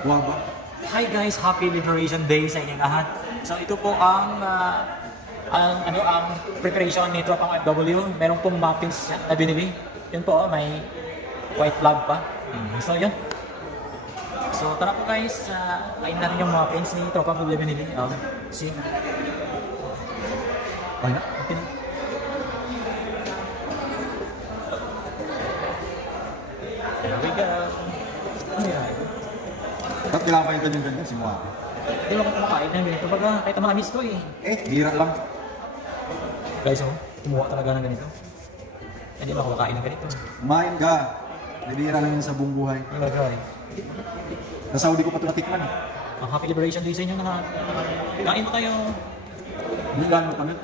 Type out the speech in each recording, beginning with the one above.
Waba. Hi guys, happy Liberation Day sa inyong lahat. So ito po ang preparation ni Tropang OFW. Meron pong muffins na binili. Yun po, may white flag pa. So yun. So tara po guys, kainin natin yung muffins ni Tropang OFW binili. See. Okay na. Okay na. There we go. Ba't kailangan pa yung ganyan-ganyan si Mua? Hindi mo ako kumakain ng ganito. Baga, kahit ang mamiss ko eh. Hira lang. Guys, kumuha talaga ng ganito. Hindi mo ako kumakain ng ganito. Kumain ka. Nabihira lang yun sa buong buhay. Talaga eh. Sa Saudi ko pa ito natikman. Happy Liberation Day sa inyo lahat. Kain mo kayo. Bilan mo kami.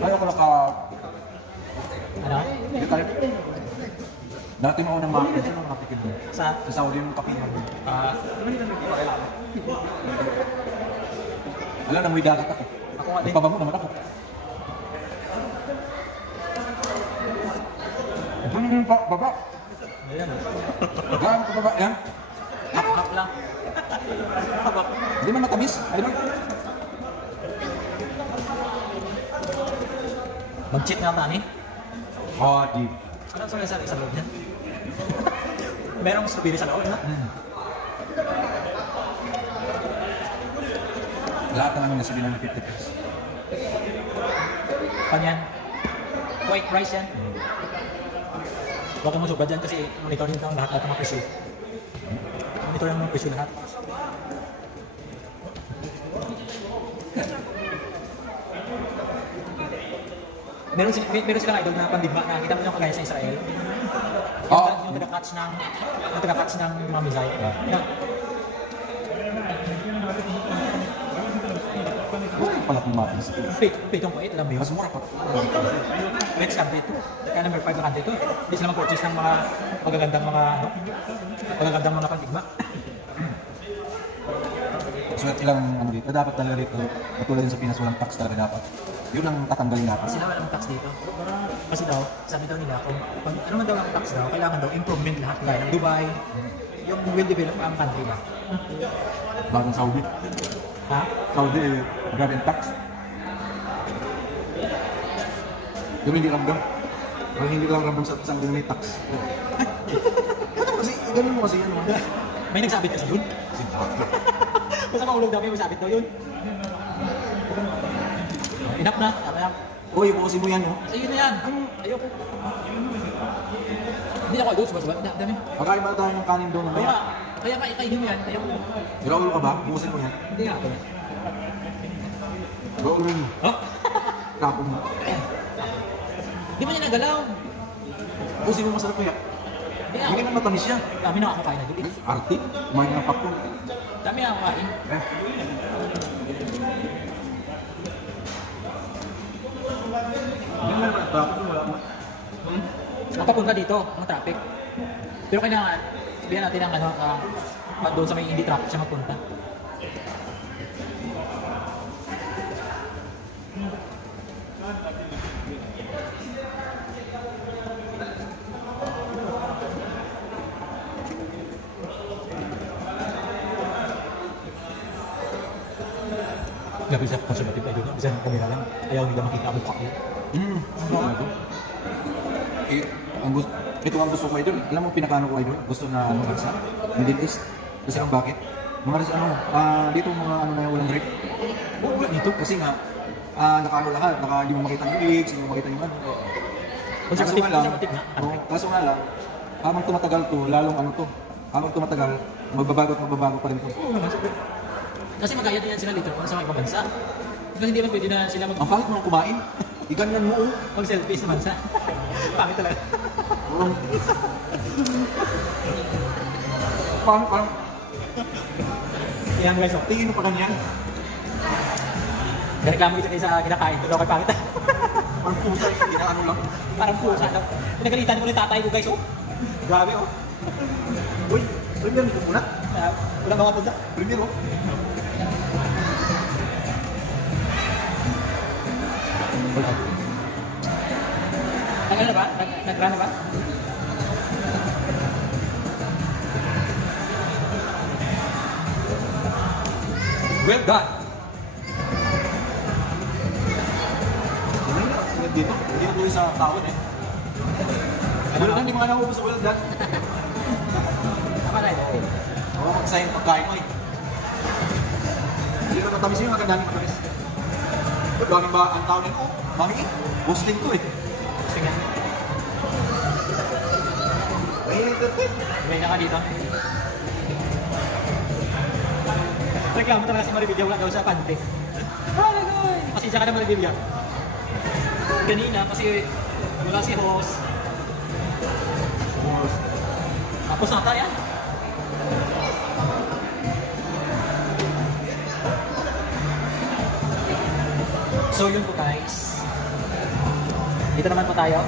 Ayaw ko naka... Ano? Hindi tayo. Dati mo ako ng mga kasi nung nakatikin mo. Sa? Sa Saudi yung kapihan mo. Alam, namoy dagat ako. Ako nga din. Nagpabango naman ako. Baba. Ayan. Gaan ko baba. Yan. Hap lang. Hindi man matamis. Ayun. Mag-cheat nga tani. Di. Anong sinasabi sa loob niya? Merong strawberry sa loob, ha? Lahat na namin nasabi namin 50 pesos. Panyan. White rice yan. Huwag mo suga dyan kasi monitor nito ang lahat ng mga presyo. Monitor yung mga presyo lahat. Meron silang idol na pandigma na kita mo yung kagaya sa Israel. Yung taga-catch ng mga missile. Buhay pala kung mapis. Pitong po 8, alam mo yun? Mas mura pa. Next country ito. Kaya number 5 na country ito. Hindi sila mag-purchase ng mga magagandang mga pandigma. So ilang ano dito, dapat talaga dito, katulad din sa Pinas, walang tax talaga dapat. Yun ang tatanggalin natin. Sila walang tax dito. Kasi daw, sabi daw nila, kung ano man daw ang tax daw, kailangan daw improvement lahat. Kaya ng Dubai, yung well-developed ang country ba? Bagong Saudi. Ha? Saudi, grabe ang tax. Yung hindi ramdam. Ang hindi lang ramdam sa Saudi na may tax. Kasi, ganun mo kasi yan. May nagsabit kasi yun. Basta maulog daw, may magsabit daw yun. Enough na, tama yan. Uy, bukusin mo yan, no? Ayun na yan. Ayoko. Hindi ako idol, sumasabay. Dami. Pagkain ba tayo ng kanin doon? Kaya kainin mo yan. Ayoko. Iraulo ka ba? Bukusin mo yan. Hindi nga. Iraulo mo. Ha? Kapo mo. Hindi mo niya nagalaw. Bukusin mo masarap kaya. Hindi naman matamis yan. Dami na ako kain na doon. Arti, kumain ng pakto. Dami na ako kain. Hindi naman traffic mo, wala mo. Makapunta dito, ang traffic. Pero kailangan, sabihan natin ang doon sa may hindi traffic siya mapunta. Gabi sa conservative idol niya, bisa ng kamera lang. Ayaw nila makita ang mukha niya. Ano ito? Ito ang gusto ko idol. Alam mo pinakano ko idol? Gusto na ano bansa? Middle East. Kasi ang bakit? Mga dito mga ano na yung walang rape. Wala dito kasi nga nakaano lahat, hindi mo makita yung legs, hindi mo makita yung ano. Kaso nga lang, habang tumatagal to, lalong ano to, habang tumatagal, magbabago pa rin to. Kasi magaya din yan sila dito kung sa mga ibang bansa. Kasi hindi naman pwede na sila Ang pangit mo kumain, iganyan mo mag-selfie sa bansa. Pangit talaga. Parang, Yan guys, tingin mo pa ganyan. Reklamo ito kayo sa kinakain. Ito kay pangit. Parang pusa, hindi na ano lang. Parang pusa lang. Pinagalitan ko rin tatay ko guys, oh. Grabe, oh. Uy, premier dito muna. Wala mga punta. Premier, oh. Nag-ano ba? Nag-run na ba? Well done. Dito, hindi na tuloy sa tawon eh. Well done, hindi mga naubos sa well done. Tama na ito. Oo, magsayang pagkain mo eh. Hindi ka matamis yun, ang daming matamis. Daming ba ang tao nito? Mami, hosting to eh. Sige. May na ka dito. Reklamo talaga si Maribigya, wala daw sa pante. Pasensya ka na Maribigya. Kanina kasi wala si host. Tapos nata yan. So yun po guys. Dito naman po tayo.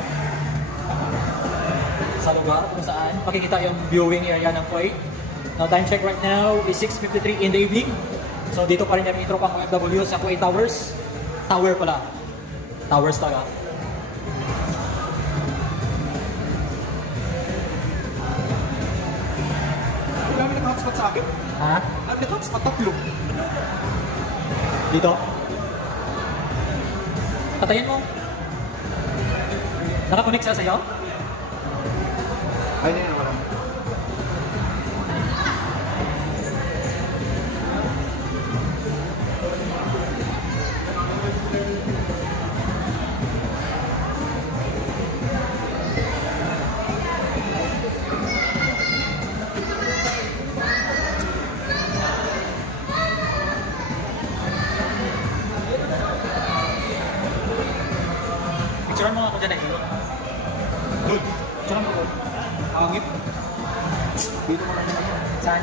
Sa lugar kung saan makikita yung viewing area ng Kuwait. Now time check right now is 6:53 in the evening. So dito pa rin yung intro pang OFW sa Kuwait Towers. Tower pala. Towers talaga. Dami nag-hotspot sa akin. Ha? Dami nag-hotspot, tatlo. Dito? Patayin mo. Nakakonek siya sa'yo? Ay, hindi na naman. Picturean mo nga ako dyan eh. Good. Diyan mo. Hangit. Dito mo lang naman. Saan?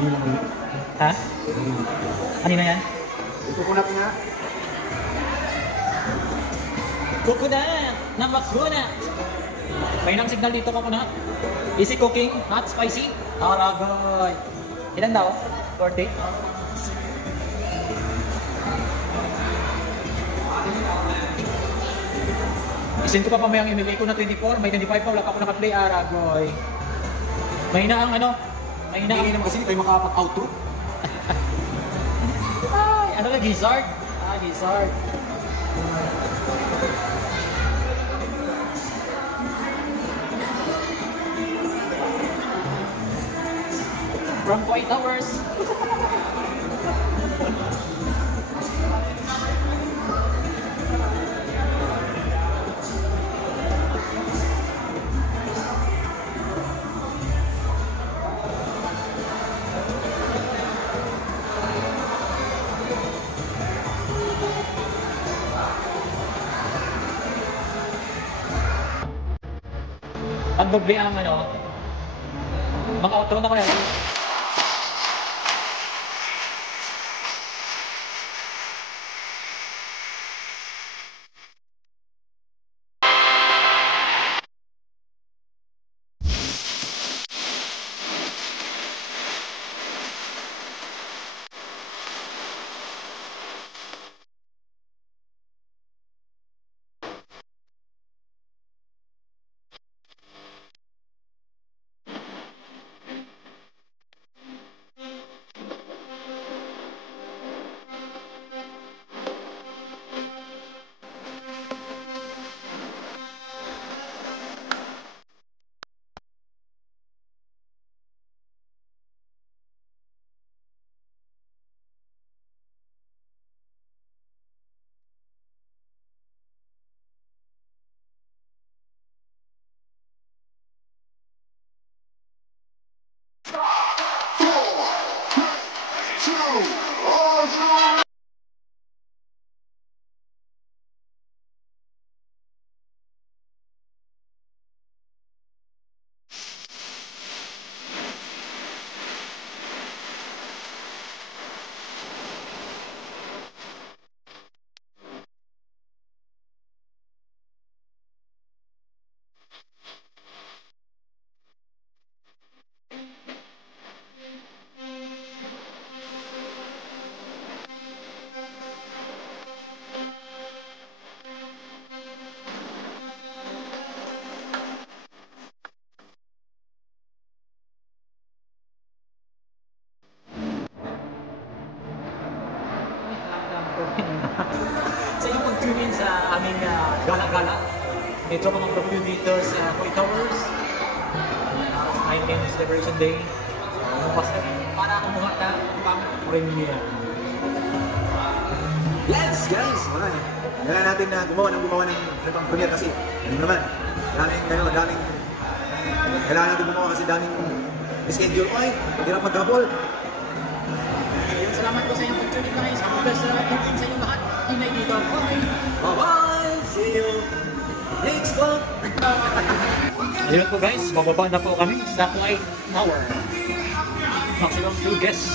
Hindi lang ulit. Ha? Kanina yan? Ikukunat nga. Coconut! Namakuna! May nang signal dito coconut. Easy cooking, not spicy. Aragay! Ilan daw? 40? Isin ko pa pamayang imigay ko na 24, may 25 pa, wala pa ako naka-play, Aragoy. Mahina ang ano? Mahina ang... Hindi naman kasi hindi tayo makapag-outro. Ay, ano na, gizzard? Ah, gizzard. From Kuwait Towers. Ang doble ang ano, mga-outro na ko yan. aming gala-gala. Ito mga W dito sa Koy Towers. 19th Celebration Day. Para kumuha na pang premiere. Yes, guys! Wala na. Kailangan natin na gumawa ng pang premiere kasi ano naman, daming kailangan natin gumawa kasi daming schedule. Ay, hirap mag-couple. Salamat po sa inyong pag-tune guys. Ako best sa inyong lahat. Inay dito. Bye-bye! See you next vlog! Ayun po guys, bababa na po kami sa Koy Tower. Maximum 2 guests.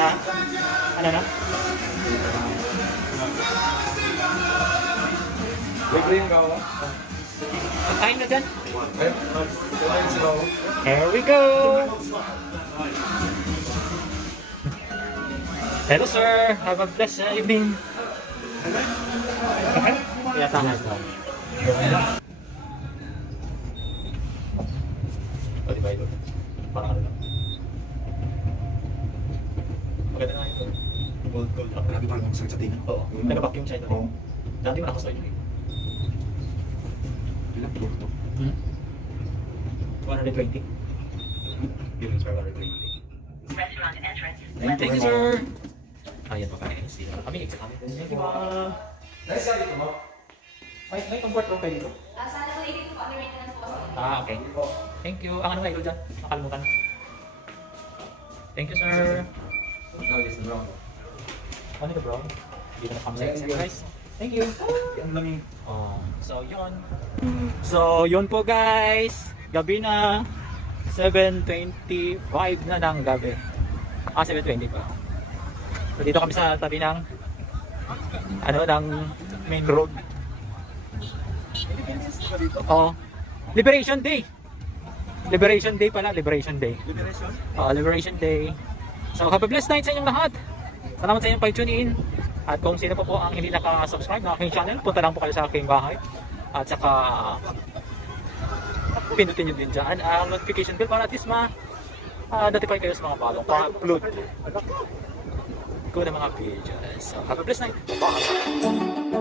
Ha? Ano na? Wait ko yung gawa. Kain na dyan. Ayun si gawa. Here we go! Hello sir, have a blessed evening. Okay? Kaya tama. O, diba ito? Parang ano lang. Maganda nga ito. Gold. Grabe parang ang sakit sa tingin. Oo. Nag-vacuum siya ito. Oo. Dati malakas to yun. Ilang floor to? 120. Yun, sir, 120. Restaurant entrance. Thank you sir. Ayan pa kaya sila. Kami exit kami. Thank you ma. Nice ka dito mo? May comfort room kayo dito? Sana po dito po, under maintenance po kasi. Okay. Thank you. Ang ano kayo dyan? Nakalimutan. Thank you sir. Yes, the brown. Ano ito bro? Dito na kami sa exit guys. Thank you. Ang lamig. So yun po guys. Gabi na. 7:25 na ng gabi. 7:20 pa. So dito kami sa tabi ng ng main road. Oh, Liberation Day. Liberation Day pala, Liberation Day. Liberation Day. So have a blessed night sa inyong lahat. Salamat sa inyong pag-tune in. At kung sino po ang hindi naka-subscribe ng aking channel, punta lang po kayo sa aking bahay. At saka pindutin nyo din dyan ang notification bell para at least notify kayo sa mga bagong pa-upload ko ng mga videos. So have a blessed night. Bye!